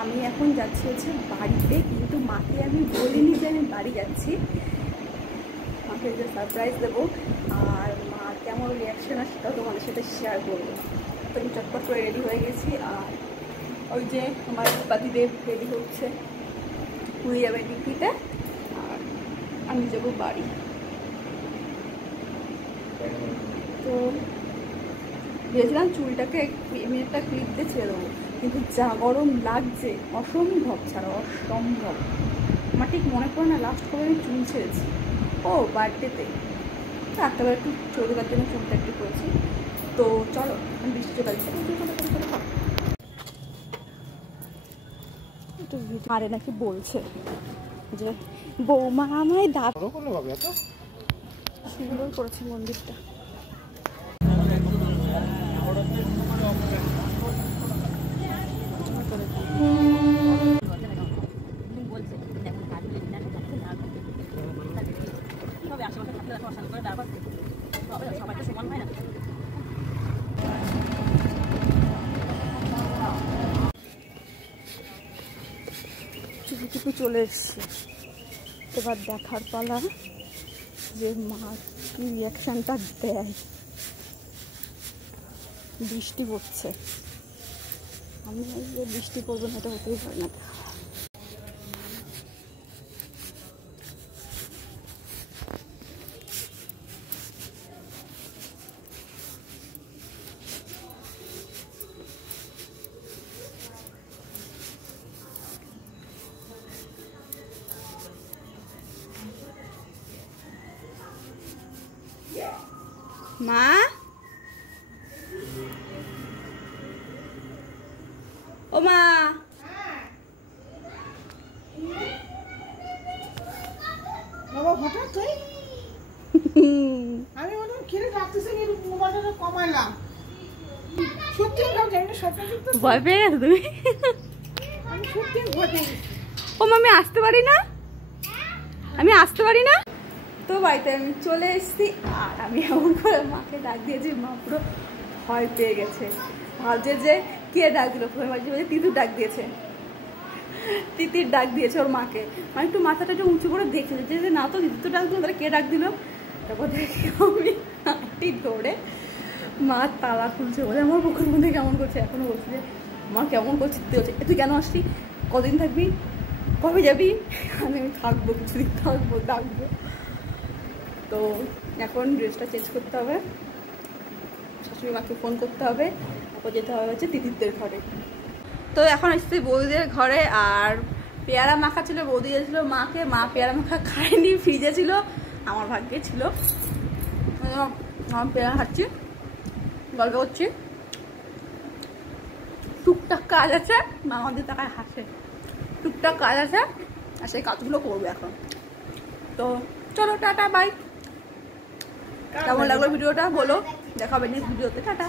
আমি এখন যাচ্ছি হচ্ছে বাড়িতে, কিন্তু মাকে আমি বলিনি যে আমি বাড়ি যাচ্ছি। মাকে যে সারপ্রাইজ দেবো, আর মা কেমন রিয়াকশন আসে সেটাও তোমাদের সাথে শেয়ার করবো। তো আমি চটপট করে রেডি হয়ে গেছি, আর ওই যে আমার পাতিদেব রেডি হচ্ছে, উনি যাবে ডিউটিতে আর আমি যাবো বাড়ি। তো ভেবেছিলাম চুলটাকে একটা ক্লিপ দিয়ে ছেড়ে দেবো, কিন্তু যা গরম লাগছে অসম্ভব, ছাড়া অসম্ভব। আমার ঠিক মনে পড়ে না লাস্ট করে আমি চুল ছেড়েছি, ও বার্থডেতে রাত্রেবেলা একটু ছেড়ে দেওয়ার জন্য চুলটা একটু করেছি। তো চলো আমি বৃষ্টি চলে যাচ্ছি, একটু আরে নাকি বলছে যে বৌমা আমায় দাঁত সুন্দর করেছে মন্দিরটা। চুপি চুপি চলে এসছি, এবার দেখার পালা যে মা কি রিয়াকশানটা দেয়। বৃষ্টি পড়ছে, আমি যে বৃষ্টি পড়বে না এটা হতেই পারে না। মা ও মা, বাবা হঠাৎ তুই আমি মনে খেলে রাখতেছি মোবাইলটা কমাইলাম। সত্যি ভয় পেয়ে গেছো তুমি? আমি সত্যি ভয় পেয়ে গেছি। ও মা, আমি আসতে পারি না, আমি আসতে পারি না। তো বাড়িতে আমি চলে এসেছি, আর আমি এমন করে মাকে ডাক দিয়েছি, মা পুরো ভয় পেয়ে গেছে, ভাবছে যে কে ডাক দিল। প্রথমে ভাবছি তিতুর ডাক দিয়েছে, তিতির ডাক দিয়েছে ওর মাকে। মানে একটু মাথাটা একটু উঁচু করে দেখছিল যে না তো তিতু তো ডাক দিল, তাহলে কে ডাক দিল। তারপর দেখি আমি হাঁটি ধরে মা তালা খুলছে, বলে আমার বুকের মধ্যে কেমন করছে। এখনও বলছি যে মা কেমন করছে, তুই কেন আসলি, কদিন থাকবি, কবে যাবি? আমি থাকবো, কিছুদিন থাকবো, থাকবো। তো এখন ড্রেসটা চেঞ্জ করতে হবে, শাশুড়ি মাকে ফোন করতে হবে, তারপর যেতে হবে হচ্ছে তিতিরদের ঘরে। তো এখন এসেছি বৌদিদের ঘরে, আর পেয়ারা মাখা ছিল, বৌদি দিয়েছিল মাকে, মা পেয়ারা মাখা খায়নি, ফ্রিজে ছিল, আমার ভাগ্যে ছিল। আমার পেয়ারা খাচ্ছি, গল্প করছি, টুকটাক কাজ আছে, মা আমাদের টাকায় হাসে, টুকটাক কাজ আছে, আর সেই কাজগুলো করবে এখন। তো চলো টাটা বাই। কেমন লাগলো ভিডিওটা বলো, দেখাবে নেক্সট ভিডিওতে, টাটা।